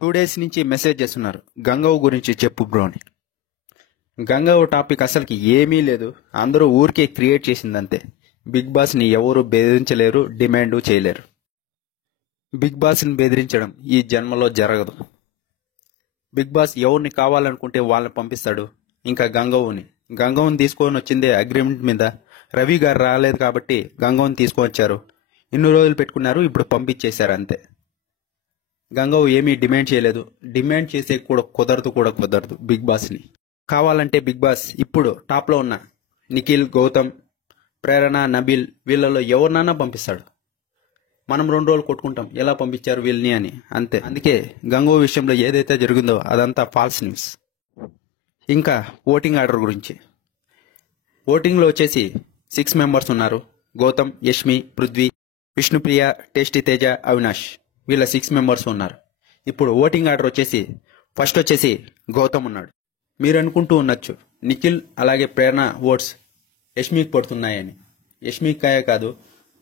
2 days నుంచి message చేస్తున్నారు గంగవ్వ గురించి చెప్పు బ్రో అని. గంగవ్వ టాపిక్ అసలుకి ఏమీ లేదు, అందరూ ఊరికే క్రియేట్ చేసిందంతే. బిగ్ బాస్ని ఎవరు బెదిరించలేరు, డిమాండ్ చేయలేరు. బిగ్ బాస్ని బెదిరించడం ఈ జన్మలో జరగదు. బిగ్ బాస్ ఎవరిని కావాలనుకుంటే వాళ్ళని పంపిస్తాడు. ఇంకా గంగవ్వని తీసుకొని వచ్చిందే అగ్రిమెంట్ మీద. రవి గారు రాలేదు కాబట్టి గంగవ్వని తీసుకొని వచ్చారు. ఇన్ని రోజులు పెట్టుకున్నారు, ఇప్పుడు పంపించేశారు అంతే. గంగవ్వ ఏమీ డిమాండ్ చేయలేదు, డిమాండ్ చేసే కూడా కుదరదు బిగ్ బాస్ని. కావాలంటే బిగ్ బాస్ ఇప్పుడు టాప్లో ఉన్న నిఖిల్, గౌతమ్, ప్రేరణ, నబీల్ వీళ్ళలో ఎవరినైనా పంపిస్తాడు. మనం 2 రోజులు కొట్టుకుంటాం ఎలా పంపించారు వీళ్ళని అని, అంతే. అందుకే గంగవ్వ విషయంలో ఏదైతే జరిగిందో అదంతా ఫాల్స్ న్యూస్. ఇంకా ఓటింగ్ ఆర్డర్ గురించి. ఓటింగ్లో వచ్చేసి 6 మెంబర్స్ ఉన్నారు. గౌతమ్, యష్మి, పృథ్వీ, విష్ణుప్రియ, టేస్టీ తేజ, అవినాష్ వీళ్ళ 6 మెంబర్స్ ఉన్నారు. ఇప్పుడు ఓటింగ్ ఆర్డర్ వచ్చేసి ఫస్ట్ వచ్చేసి గౌతమ్ ఉన్నాడు. మీరు అనుకుంటూ ఉండొచ్చు నిఖిల్ అలాగే ప్రేరణ ఓట్స్ యష్మికి పడుతున్నాయని. యష్మికాయ కాదు,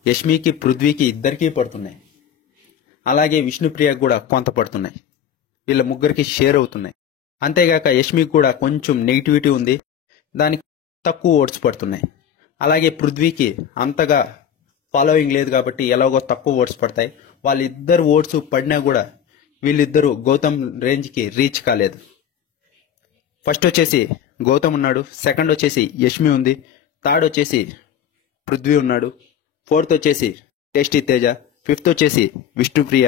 యష్మికి, పృథ్వీకి ఇద్దరికీ పడుతున్నాయి. అలాగే విష్ణుప్రియకు కూడా కొంత పడుతున్నాయి. వీళ్ళ ముగ్గురికి షేర్ అవుతున్నాయి. అంతేగాక యష్మికి కూడా కొంచెం నెగిటివిటీ ఉంది, దానికి తక్కువ ఓట్స్ పడుతున్నాయి. అలాగే పృథ్వీకి అంతగా ఫాలోయింగ్ లేదు కాబట్టి ఎలాగో తక్కువ ఓట్స్ పడతాయి. వాళ్ళిద్దరు ఓట్స్ పడినా కూడా వీళ్ళిద్దరూ గౌతమ్ రేంజ్కి రీచ్ కాలేదు. ఫస్ట్ వచ్చేసి గౌతమ్ ఉన్నాడు, సెకండ్ వచ్చేసి యష్మి ఉంది, థర్డ్ వచ్చేసి పృథ్వీ ఉన్నాడు, ఫోర్త్ వచ్చేసి టేస్టీ తేజ, ఫిఫ్త్ వచ్చేసి విష్ణుప్రియ,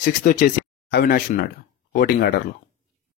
సిక్స్త్ వచ్చేసి అవినాష్ ఉన్నాడు ఓటింగ్ ఆర్డర్లో.